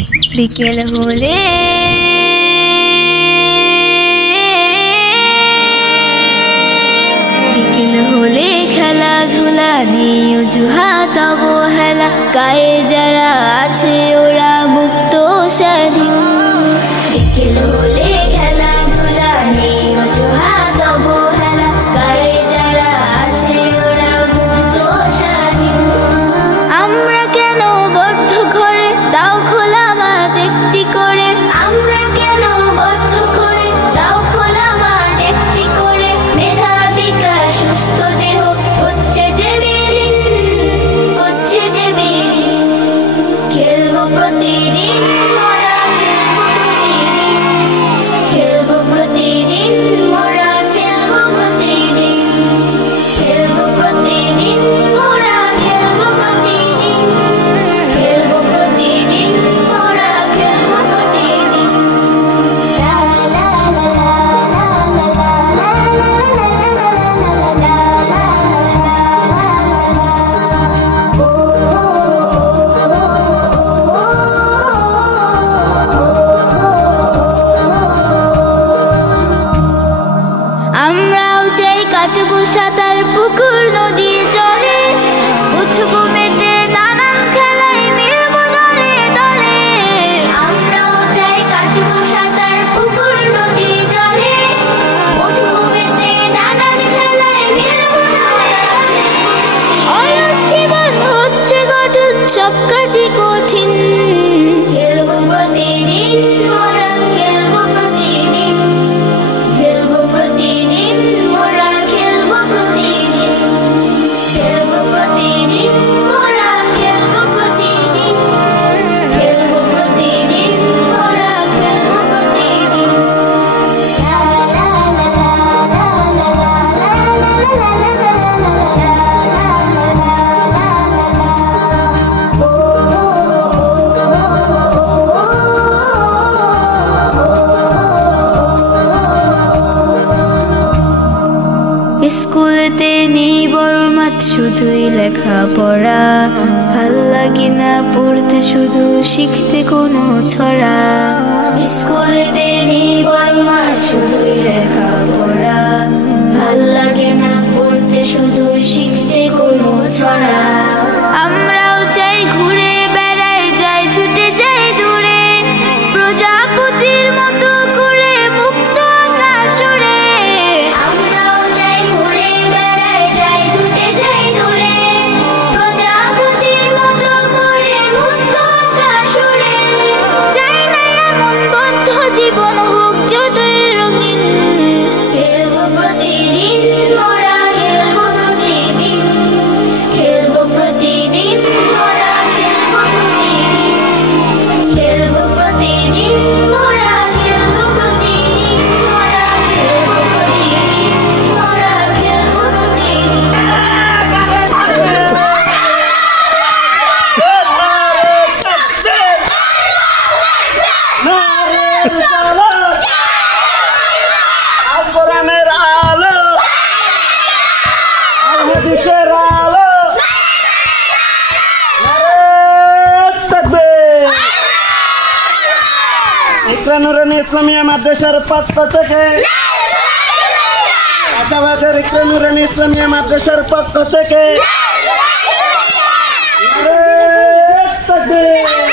বিকেল হলে খেলাধুলা নেই অজুহাত অবহেলা, গায়ে যারা আছে ওরা মুক্ত স্বাধীন। বিকেল হলে খেলাধুলা নেই অজুহাত অবহেলা, গায়ে যারা আছে ওরা মুক্ত স্বাধীন। আমরা কেন বদ্ধ ঘরে, দাও খোলা মাঠ একটি করে। আমরা কেন বদ্ধ ঘরে, দাও খোলা মাঠ একটি করে। মেধা বিকাশ সুস্থ দেহ হচ্ছে যে বিলীন, হচ্ছে যে বিলীন। খেলবো প্রতিদিন মোরা, খেলবো প্রতিদিন, খেলবো প্রতিদিন মোরা, খেলবো প্রতিদিন। খেলবো প্রতিদিন মোরা, খেলবো প্রতিদিন। খেলবো প্রতিদিন মোরা, খেলবো প্রতিদিন। লা লা লা লা লা লা লা আমরাও চাই কাটবো সাঁতার পুকুর নদী চলে, উঠবো মেতে নানান খেলায় মিলবো দলে দলে। আমরাও চাই কাটবো সাঁতার পুকুর নদী চলে, উঠবো মেতে নানান খেলায় মিলবো দলে দলে। অলস জীবন হচ্ছে গঠন, সব কাজই কঠিন। খেলবো প্রতিদিন মোরা, খেলবো প্রতিদিন। খেলবো প্রতিদিন মোরা, খেলবো প্রতিদিন। খেলবো প্রতিদিন মোরা, খেলবো প্রতিদিন। খেলবো প্রতিদিন মোরা, খেলবো প্রতিদিন। লা লা লা লা লা লা লা লা লা লা স্কুলেতে নেই বড় মাঠ, শুধুই লেখাপড়া। ভাল লাগে না পড়তে, শুধু শিখতে কোনো ছড়া। স্কুলেতে নেই বড় মাঠ, শুধুই লেখাপড়া। ভাল লাগে না পড়তে, শুধু শিখতে কোনো ছড়া। আমরাও চাই ঘুরে বেড়াই, যাই ছুটে যাই দূরে, প্রজাপতির মতো করে মুক্ত আকাশ উড়ে। আমরাও চাই ঘুরে বেড়াই, যাই ছুটে যাই দূরে, প্রজাপতির মতো করে মুক্ত আকাশ উড়ে। চাই না এমন বদ্ধ জীবন, হোক যতই রঙিন। খেলবো প্রতিদিন মোরা, খেলবো প্রতিদিন। খেলবো প্রতিদিন মোরা, খেলবো প্রতিদিন। খেলবো প্রতিদিন মোরা, খেলবো প্রতিদিন। মোরা খেলবো প্রতিদিন, মোরা খেলবো প্রতিদিন। কোরআনের আলো, হাদিসের আলো, নারে তাকবীর। ইকরা নুরানী ইসলামিয়া মাদ্রাসার পক্ষ থেকে, চাচাবাজার ইকরা নুরানী ইসলামিয়া মাদ্রাসার পক্ষ থেকে নারে তাকবীর।